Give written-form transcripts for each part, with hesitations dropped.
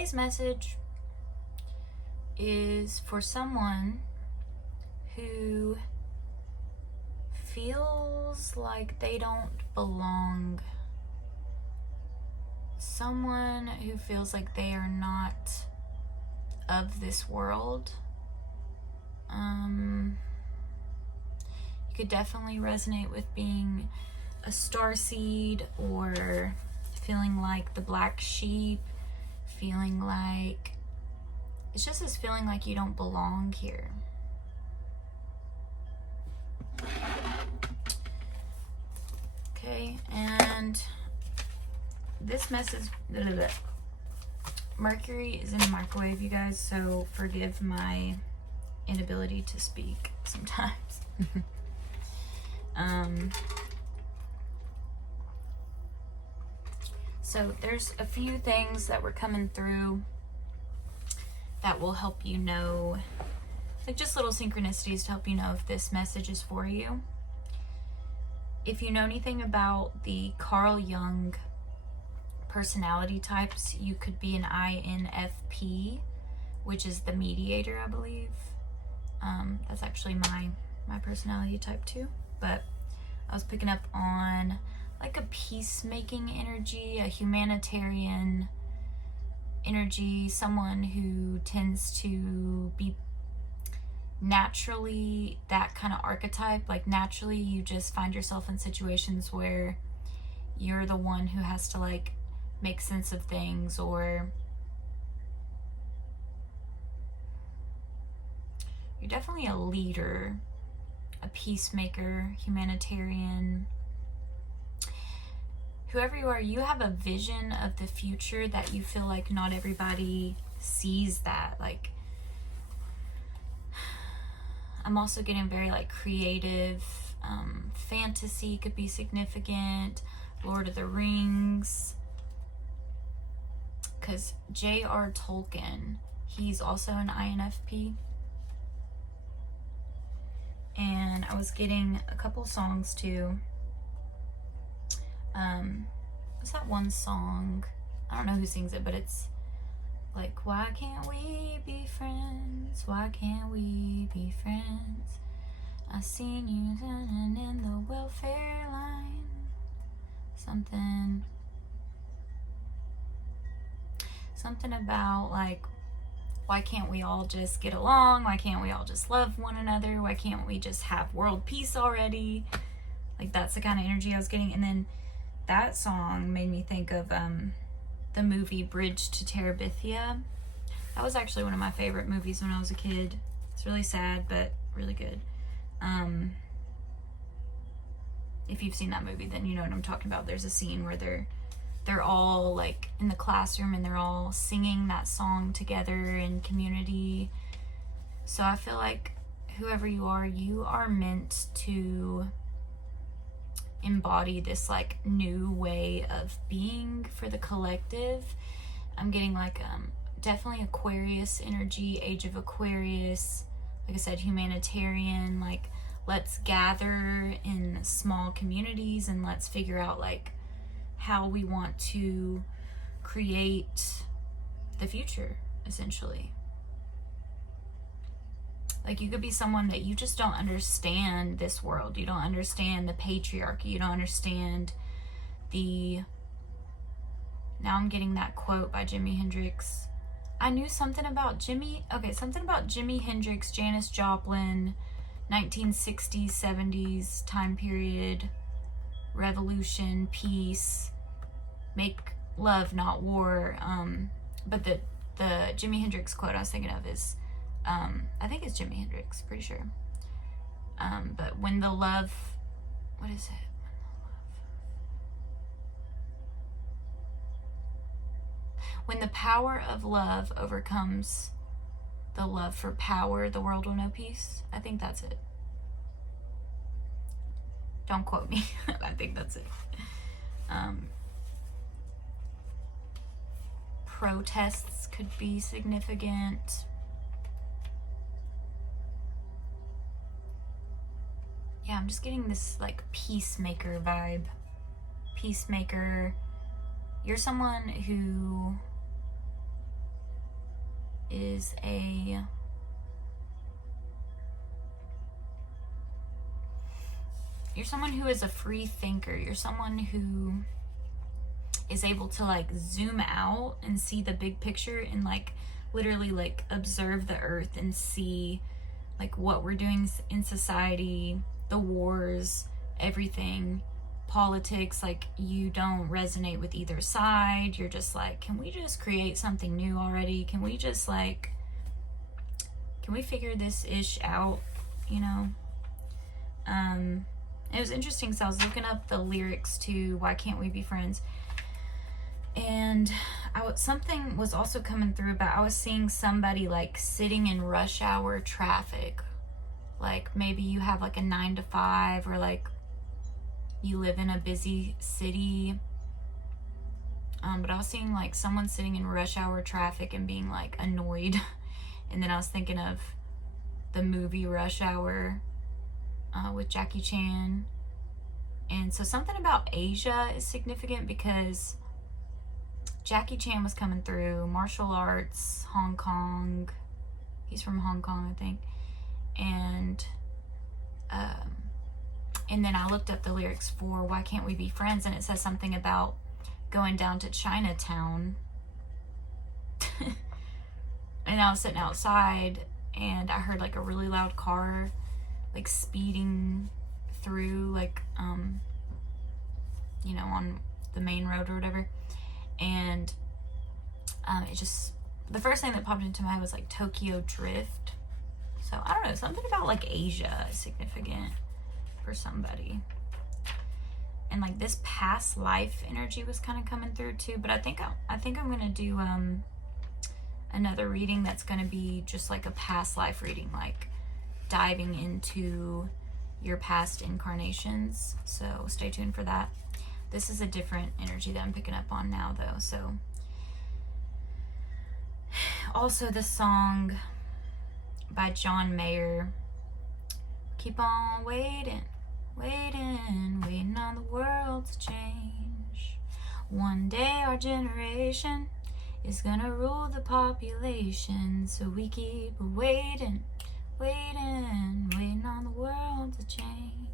today's message is for someone who feels like they don't belong. Someone who feels like they are not of this world. You could definitely resonate with being a starseed, or feeling like the black sheep, feeling like it's just this feeling like you don't belong here. Okay, and this message, Mercury is in the microwave, you guys, so forgive my inability to speak sometimes. So there's a few things that were coming through that will help you know, like just little synchronicities to help you know if this message is for you. If you know anything about the Carl Jung personality types, you could be an INFP, which is the mediator, I believe. That's actually my personality type too, but I was picking up on like a peacemaking energy, a humanitarian energy, someone who tends to be naturally that kind of archetype. Like naturally you just find yourself in situations where you're the one who has to like make sense of things, or you're definitely a leader, a peacemaker, humanitarian. Whoever you are, you have a vision of the future that you feel like not everybody sees that. Like, I'm also getting very like creative, fantasy could be significant, Lord of the Rings, because J.R. Tolkien, he's also an INFP. And I was getting a couple songs too. What's that one song? I don't know who sings it, but it's like, why can't we be friends? Why can't we be friends? I seen you running in the welfare line. Something about like, why can't we all just get along? Why can't we all just love one another? Why can't we just have world peace already? Like, that's the kind of energy I was getting. And then that song made me think of the movie Bridge to Terabithia. That was actually one of my favorite movies when I was a kid. It's really sad, but really good. If you've seen that movie, then you know what I'm talking about. There's a scene where they're all like in the classroom and they're all singing that song together in community. So I feel like whoever you are meant to embody this like new way of being for the collective. I'm getting like definitely Aquarius energy, Age of Aquarius, like I said, humanitarian, like let's gather in small communities and let's figure out like how we want to create the future, essentially. Like, you could be someone that you just don't understand this world. You don't understand the patriarchy. You don't understand now I'm getting that quote by Jimi Hendrix. I knew something about Jimi Hendrix, Janis Joplin, 1960s, 70s time period, revolution, peace, make love, not war. But the Jimi Hendrix quote I was thinking of is, I think it's Jimi Hendrix, pretty sure. But when the love, what is it? When the power of love overcomes the love for power, the world will know peace. I think that's it. Don't quote me. I think that's it. Protests could be significant. Yeah, I'm just getting this like peacemaker vibe. Peacemaker. You're someone who is you're someone who is a free thinker. You're someone who is able to like zoom out and see the big picture and like literally like observe the earth and see like what we're doing in society, the wars, everything, politics. Like you don't resonate with either side. You're just like, can we just create something new already? Can we just like, can we figure this ish out, you know? It was interesting, so I was looking up the lyrics to Why Can't We Be Friends, and something was also coming through about, I was seeing somebody like sitting in rush hour traffic, like maybe you have like a 9 to 5, or like you live in a busy city, but I was seeing like someone sitting in rush hour traffic and being like annoyed. And then I was thinking of the movie Rush Hour with Jackie Chan. And so something about Asia is significant because Jackie Chan was coming through, martial arts, Hong Kong. He's from Hong Kong, I think. And then I looked up the lyrics for Why Can't We Be Friends, and it says something about going down to Chinatown. And I was sitting outside and I heard like a really loud car like speeding through, like you know, on the main road or whatever. And it just, the first thing that popped into my head was like Tokyo Drift. So I don't know, something about like Asia is significant for somebody. And like this past life energy was kind of coming through too. But I think I'm gonna do another reading that's gonna be just like a past life reading, like diving into your past incarnations. So stay tuned for that. This is a different energy that I'm picking up on now though. So also the song by John Mayer, keep on waiting, waiting, waiting on the world to change. One day our generation is gonna rule the population, so we keep waiting, waiting, waiting on the world to change.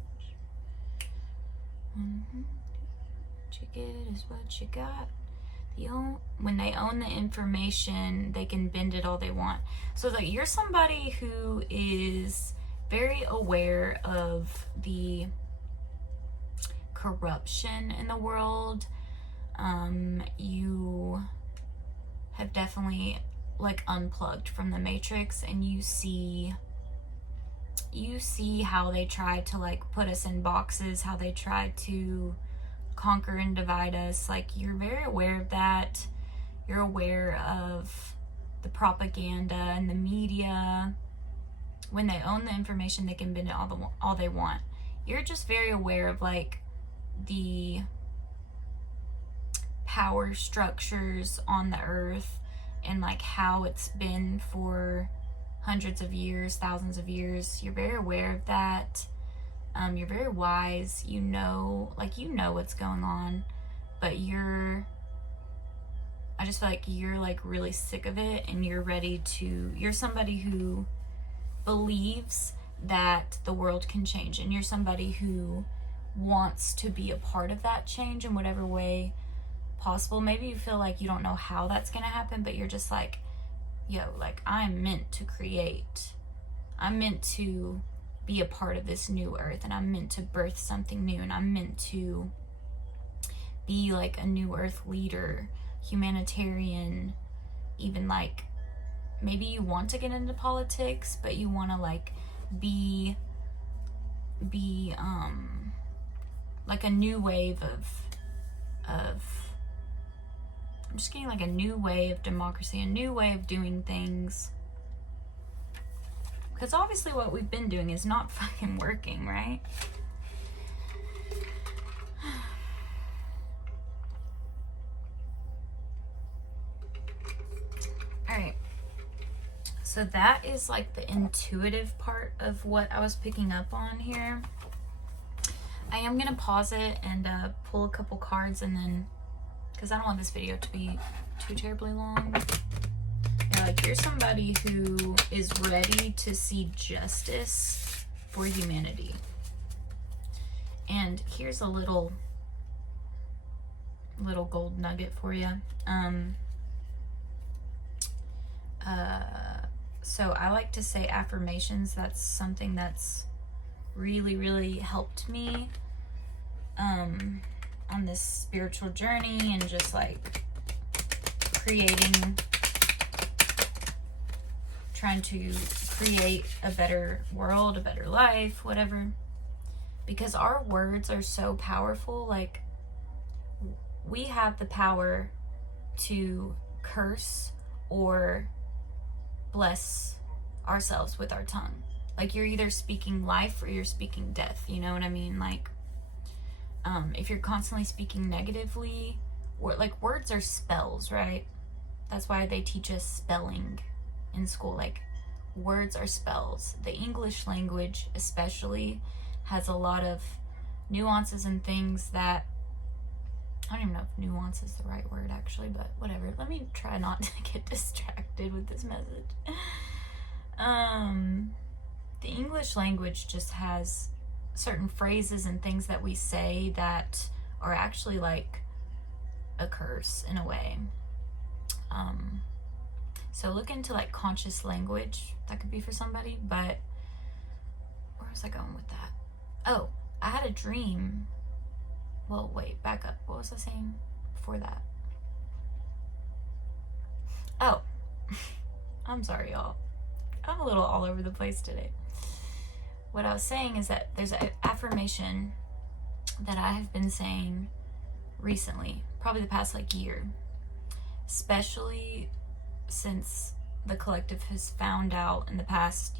What you get is what you got. When they own the information, they can bend it all they want. So that you're somebody who is very aware of the corruption in the world. You have definitely like unplugged from the matrix, and you see how they try to like put us in boxes, how they try to conquer and divide us. Like you're very aware of that. You're aware of the propaganda and the media. When they own the information, they can bend it all they want. You're just very aware of like the power structures on the earth and like how it's been for hundreds of years, thousands of years. You're very aware of that. You're very wise. You know what's going on, but I just feel like you're like really sick of it, and you're somebody who believes that the world can change, and you're somebody who wants to be a part of that change in whatever way possible. Maybe you feel like you don't know how that's gonna happen, but you're just like, yo, like I'm meant to create. I'm meant to be a part of this new earth, and I'm meant to birth something new, and I'm meant to be like a new earth leader, humanitarian, even like maybe you want to get into politics, but you want to like be like a new wave of I'm just getting like a new way of democracy, a new way of doing things. Because obviously what we've been doing is not fucking working, right? Alright. So that is like the intuitive part of what I was picking up on here. I am going to pause it and pull a couple cards, and then, because I don't want this video to be too terribly long. Yeah, like you're somebody who is ready to see justice for humanity. And here's a little gold nugget for you. So I like to say affirmations. That's something that's really helped me on this spiritual journey, and just like trying to create a better world, a better life, whatever. Because our words are so powerful. Like, we have the power to curse or bless ourselves with our tongue. Like, you're either speaking life or you're speaking death, you know what I mean? Like, if you're constantly speaking negatively, or like, words are spells, right? That's why they teach us spelling in school. Like, words are spells. The English language especially has a lot of nuances and things that, I don't even know if nuance is the right word actually, but whatever. Let me try not to get distracted with this message. The English language just has certain phrases and things that we say that are actually like a curse in a way. So look into like conscious language. That could be for somebody. But where was I going with that? Oh, I had a dream. Well, wait, back up. What was I saying before that? Oh, I'm sorry, y'all. I'm a little all over the place today. What I was saying is that there's an affirmation that I have been saying recently, probably the past like year, especially since the collective has found out in the past,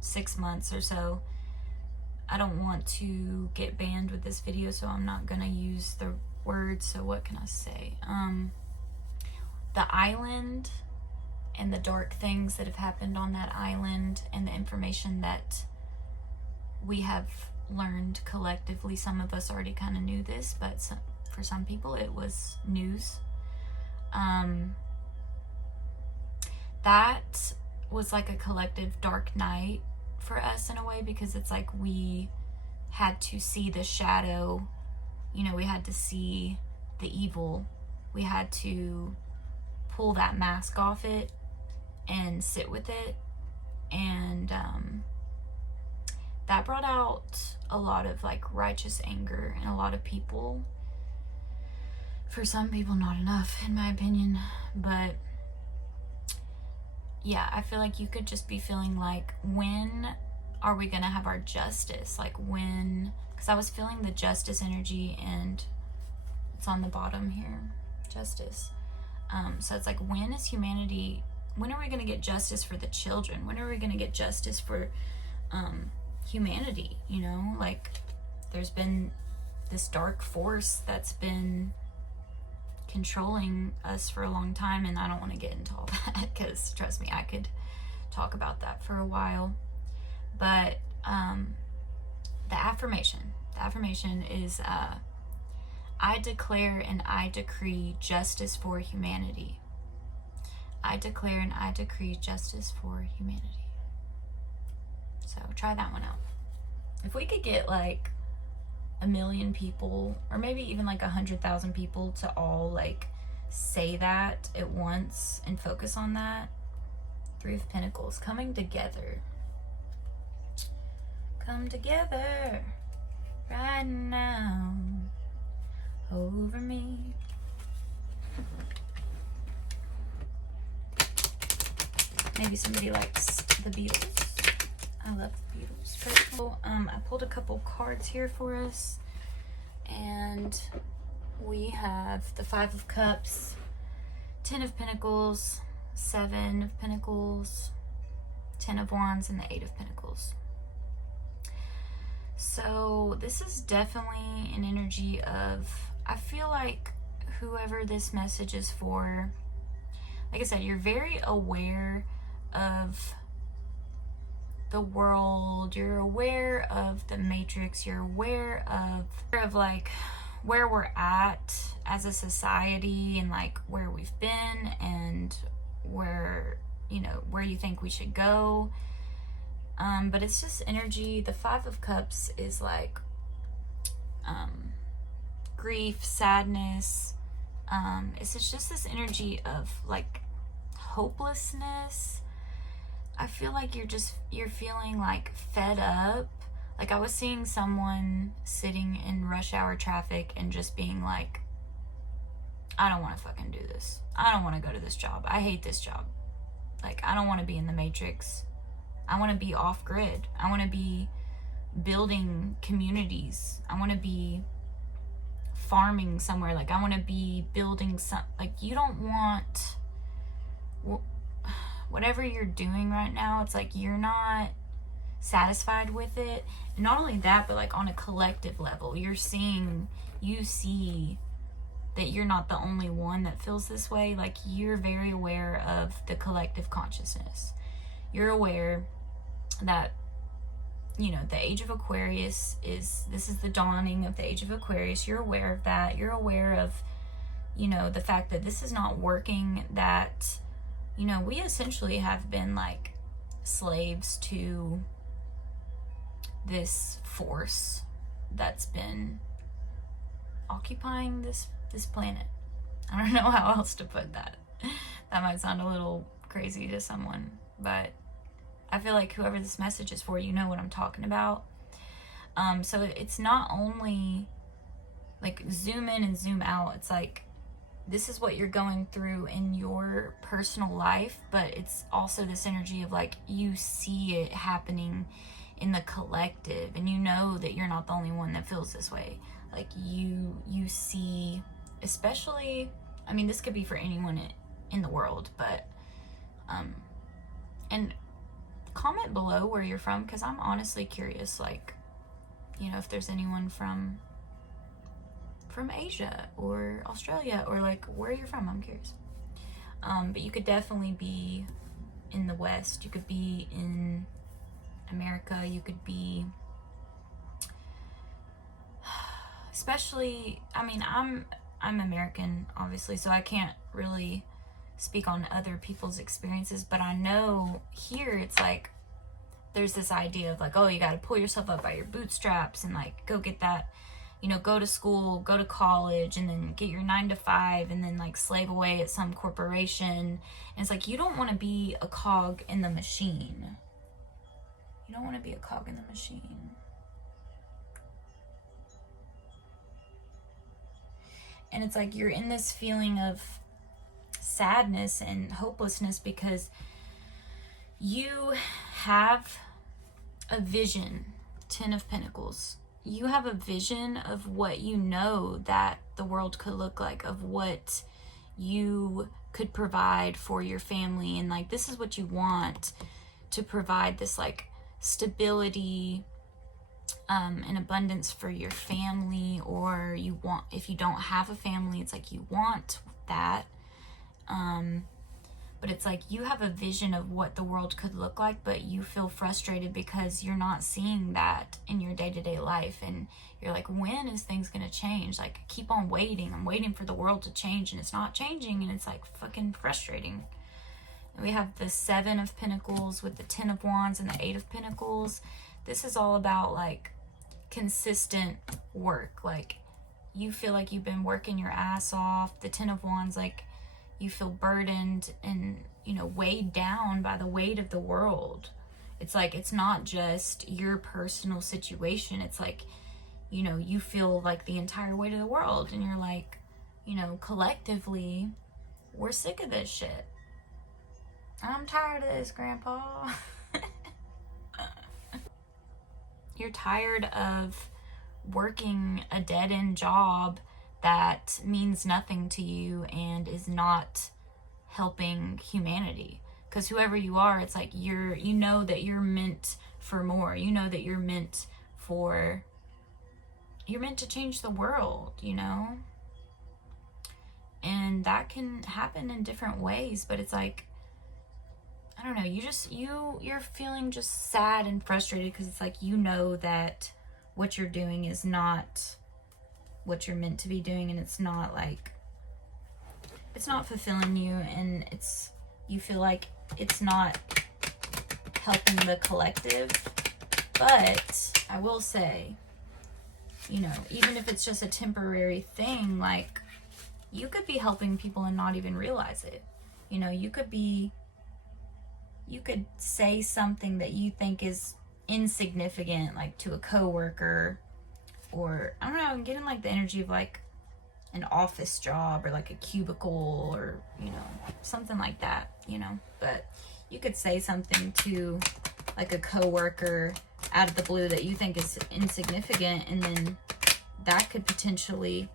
6 months or so. I don't want to get banned with this video, so I'm not gonna use the words. So what can I say? The island and the dark things that have happened on that island, and the information that we have learned collectively. Some of us already kind of knew this, but for some people it was news. That was like a collective dark night for us in a way, because it's like we had to see the shadow, we had to see the evil, we had to pull that mask off it and sit with it, and that brought out a lot of like righteous anger in a lot of people. For some people, not enough in my opinion, but yeah, I feel like you could just be feeling like, when are we gonna have our justice? Like, when, because I was feeling the justice energy, and it's on the bottom here, justice. So it's like, when is humanity, when are we gonna get justice for the children? When are we gonna get justice for humanity? Like, there's been this dark force that's been controlling us for a long time, and I don't want to get into all that, because trust me, I could talk about that for a while. But the affirmation is, I declare and I decree justice for humanity. I declare and I decree justice for humanity. So try that one out. If we could get like 1 million people, or maybe even like 100,000 people, to all like say that at once and focus on that. 3 of Pentacles, coming together. Come together right now over me. Maybe somebody likes the Beatles. I love the Beatles. So, I pulled a couple cards here for us, and we have the 5 of Cups, 10 of Pentacles, 7 of Pentacles, 10 of Wands, and the 8 of Pentacles. So this is definitely an energy of, I feel like whoever this message is for, like I said, you're very aware of the world, you're aware of the matrix, you're aware of like where we're at as a society, and like where we've been and where you know, where you think we should go. But it's just energy. The Five of Cups is like grief, sadness. It's just this energy of like hopelessness. I feel like you're feeling like fed up. Like I was seeing someone sitting in rush hour traffic and just being like, I don't want to fucking do this. I don't want to go to this job. I hate this job. Like, I don't want to be in the matrix. I want to be off grid. I want to be building communities. I want to be farming somewhere. Like, I want to be building some, like, you don't want, whatever you're doing right now, it's like you're not satisfied with it. And not only that, but like on a collective level, you see that you're not the only one that feels this way. Like, you're very aware of the collective consciousness. You're aware that, you know, the age of Aquarius this is the dawning of the age of Aquarius. You're aware of that. You're aware of, you know, the fact that this is not working, that, you know, we essentially have been like slaves to this force that's been occupying this planet. I don't know how else to put that. That might sound a little crazy to someone, but I feel like whoever this message is for, you know what I'm talking about. So it's not only like zoom in and zoom out. It's like, this is what you're going through in your personal life, but it's also this energy of like, you see it happening in the collective, and you know that you're not the only one that feels this way. Like, you see, especially, I mean, this could be for anyone in the world, but and comment below where you're from, because I'm honestly curious, like, you know, if there's anyone from Asia or Australia, or like where you're from. I'm curious. But you could definitely be in the West, you could be in America, you could be, especially, I mean, I'm American, obviously, so I can't really speak on other people's experiences, but I know here it's like there's this idea of like, oh, you got to pull yourself up by your bootstraps and like go get that, you know, go to school, go to college, and then get your 9 to 5, and then like slave away at some corporation. And it's like, you don't want to be a cog in the machine. You don't want to be a cog in the machine. And it's like you're in this feeling of sadness and hopelessness because you have a vision. 10 of Pentacles. You have a vision of what you know that the world could look like, of what you could provide for your family, and like, this is what you want to provide, this like stability and abundance for your family, or you want, if you don't have a family, it's like you want that, but it's like you have a vision of what the world could look like, but you feel frustrated because you're not seeing that in your day-to-day life, and you're like, when is things gonna change? Like, I keep on waiting, I'm waiting for the world to change, and it's not changing, and it's like fucking frustrating. And we have the 7 of Pentacles with the 10 of Wands and the 8 of Pentacles. This is all about like consistent work. Like, you feel like you've been working your ass off. The 10 of Wands, like, you feel burdened and, you know, weighed down by the weight of the world. It's like, it's not just your personal situation. It's like, you know, you feel like the entire weight of the world, and you're like, you know, collectively, we're sick of this shit. I'm tired of this, Grandpa. You're tired of working a dead-end job that means nothing to you and is not helping humanity. Because whoever you are, it's like you know that you're meant for more. You know that you're meant to change the world, you know? And that can happen in different ways, but it's like, I don't know, you're feeling just sad and frustrated because it's like, you know that what you're doing is not what you're meant to be doing, and it's not like, it's not fulfilling you, and it's, you feel like it's not helping the collective. But I will say, you know, even if it's just a temporary thing, like, you could be helping people and not even realize it. You know, you could say something that you think is insignificant, like to a coworker, or I don't know, I'm getting like the energy of like an office job or like a cubicle or, you know, something like that, you know. But you could say something to like a coworker out of the blue that you think is insignificant, and then that could potentially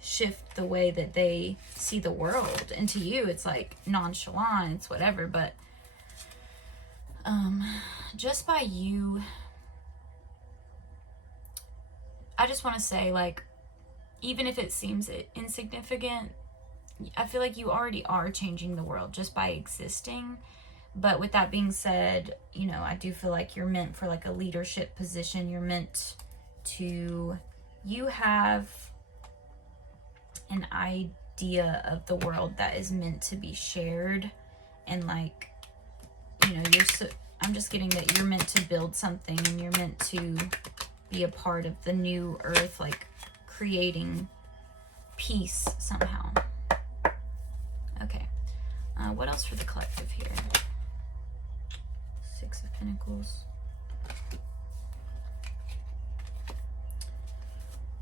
shift the way that they see the world. And to you, it's like nonchalant, it's whatever. But just by you, I just want to say, like, even if it seems insignificant, I feel like you already are changing the world just by existing. But with that being said, you know, I do feel like you're meant for like a leadership position. You're meant to, you have an idea of the world that is meant to be shared. And like, you know, I'm just getting that you're meant to build something, and you're meant to be a part of the new earth, like creating peace somehow. Okay. What else for the collective here? Six of Pentacles.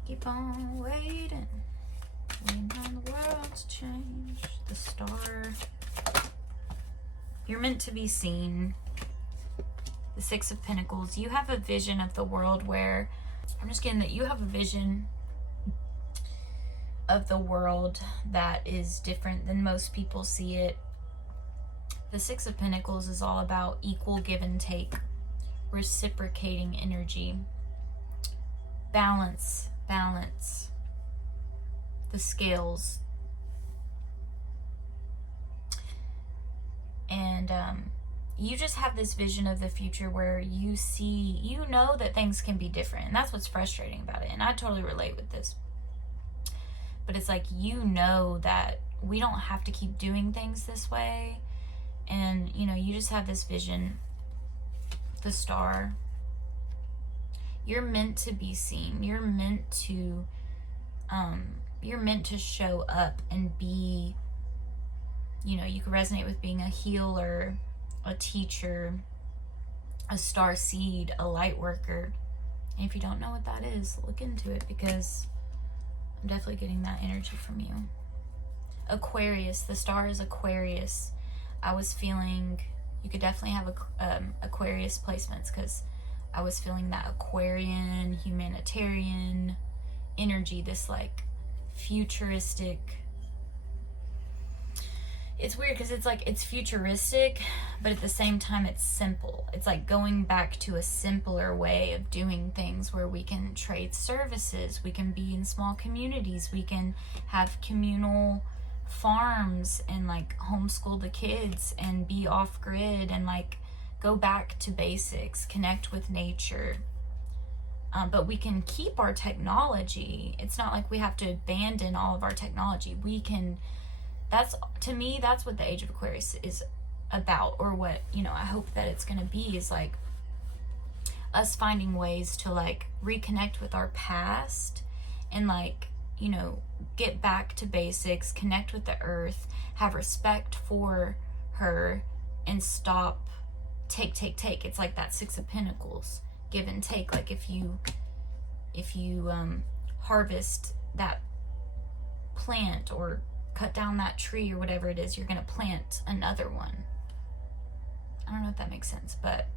Keep on waiting on the world to change. The Star. You're meant to be seen. The Six of Pentacles. You have a vision of the world where, I'm just getting that you have a vision of the world that is different than most people see it. The Six of Pentacles is all about equal give and take, reciprocating energy, balance, the scales. And you just have this vision of the future where you see, you know that things can be different. And that's what's frustrating about it. And I totally relate with this. But it's like, you know that we don't have to keep doing things this way. And, you know, you just have this vision. The Star. You're meant to be seen. You're meant to show up and be, you know, you can resonate with being a healer, a teacher, a star seed, a light worker. And if you don't know what that is, look into it, because I'm definitely getting that energy from you. Aquarius. The Star is Aquarius. I was feeling, you could definitely have Aquarius placements, because I was feeling that Aquarian, humanitarian energy, this like futuristic. It's weird because it's like, it's futuristic, but at the same time it's simple. It's like going back to a simpler way of doing things, where we can trade services, we can be in small communities, we can have communal farms and like homeschool the kids and be off grid and like go back to basics, connect with nature. But we can keep our technology. It's not like we have to abandon all of our technology. We can, that's, to me, that's what the Age of Aquarius is about, or what, you know, I hope that it's going to be, is like us finding ways to like reconnect with our past and like, you know, get back to basics, connect with the earth, have respect for her, and stop take. It's like that Six of Pentacles, give and take. Like if you harvest that plant or cut down that tree or whatever it is, you're gonna plant another one. I don't know if that makes sense, but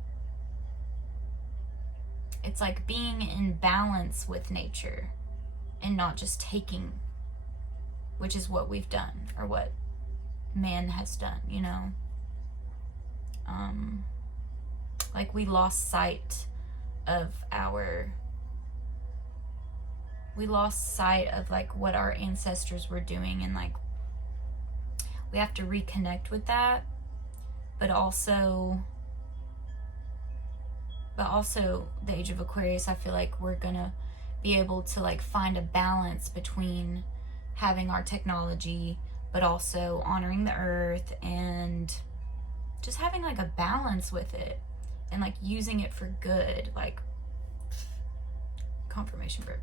it's like being in balance with nature and not just taking, which is what we've done, or what man has done, you know. Like we lost sight of like what our ancestors were doing, and like we have to reconnect with that. But also the Age of Aquarius, I feel like we're gonna be able to like find a balance between having our technology but also honoring the earth and just having like a balance with it and like using it for good, like confirmation verb.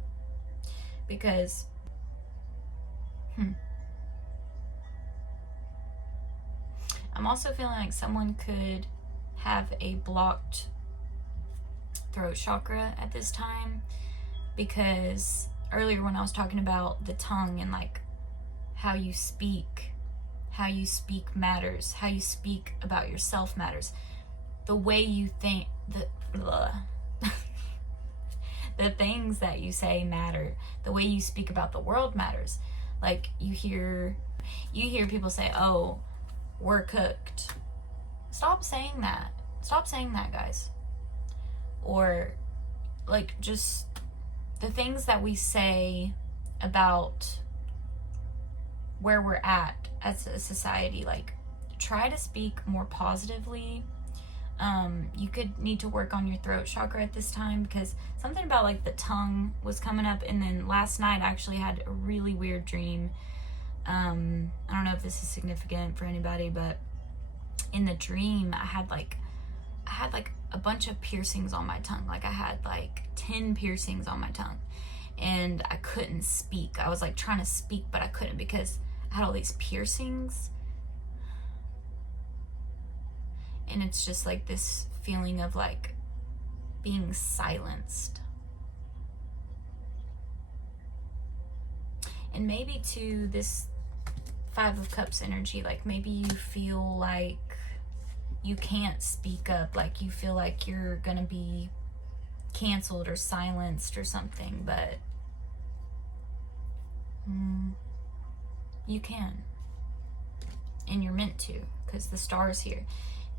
Because I'm also feeling like someone could have a blocked throat chakra at this time, because earlier when I was talking about the tongue and like how you speak matters, how you speak about yourself matters, the way you think, the things that you say matter, the way you speak about the world matters. Like you hear people say, oh, we're cooked. Stop saying that, guys. Or like just the things that we say about where we're at as a society, like try to speak more positively. You could need to work on your throat chakra at this time, because something about like the tongue was coming up. And then last night I actually had a really weird dream. I don't know if this is significant for anybody, but in the dream I had like a bunch of piercings on my tongue. Like I had like 10 piercings on my tongue, and I couldn't speak. I was like trying to speak, but I couldn't because I had all these piercings. And it's just like this feeling of like being silenced. And maybe to this 5 of Cups energy, like maybe you feel like you can't speak up, like you feel like you're gonna be canceled or silenced or something, but you can, and you're meant to, because the star is here.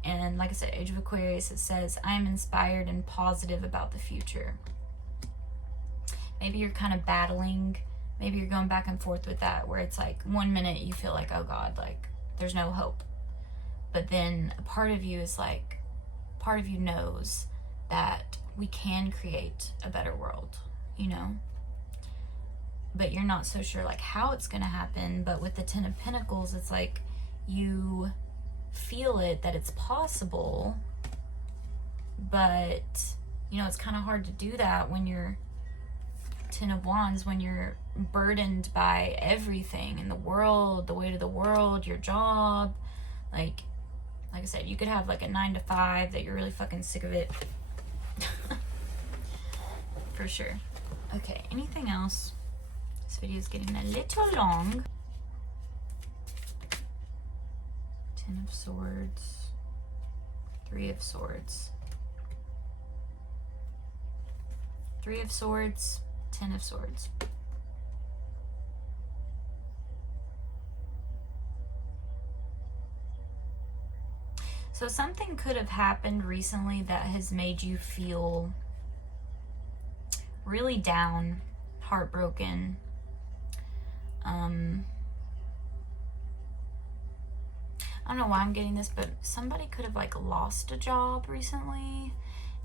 And like I said, Age of Aquarius, it says, I am inspired and positive about the future. Maybe you're kind of battling, maybe you're going back and forth with that, where it's like 1 minute you feel like, oh God, like there's no hope. But then a part of you is like, part of you knows that we can create a better world, you know? But you're not so sure like how it's gonna happen. But with the 10 of Pentacles, it's like you feel it, that it's possible, but you know, it's kind of hard to do that when you're 10 of Wands, when you're burdened by everything in the world, the weight of the world, your job. Like I said, you could have like a 9 to 5 that you're really fucking sick of it. For sure. Okay, anything else? This video is getting a little long. 10 of Swords, 3 of Swords, 3 of Swords, 10 of Swords. So something could have happened recently that has made you feel really down, heartbroken. I don't know why I'm getting this, but somebody could have like lost a job recently,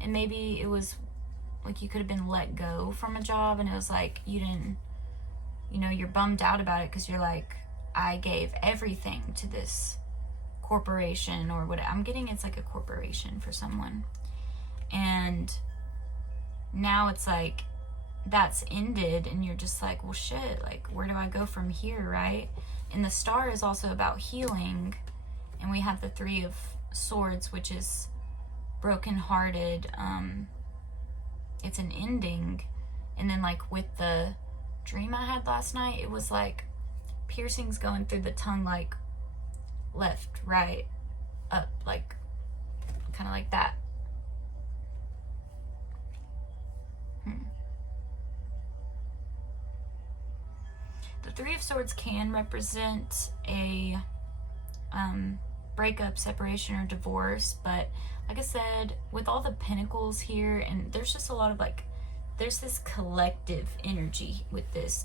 and maybe it was like you could have been let go from a job, and it was like you didn't, you know, you're bummed out about it because you're like, I gave everything to this corporation or what. I'm getting it's like a corporation for someone, and now it's like that's ended, and you're just like, well shit, like where do I go from here, right? And the star is also about healing, and we have the 3 of Swords, which is brokenhearted. It's an ending. And then like with the dream I had last night, it was like piercings going through the tongue, like left, right, up, like kind of like that. The 3 of Swords can represent a breakup, separation, or divorce, but like I said, with all the pentacles here, and there's just a lot of like, there's this collective energy with this.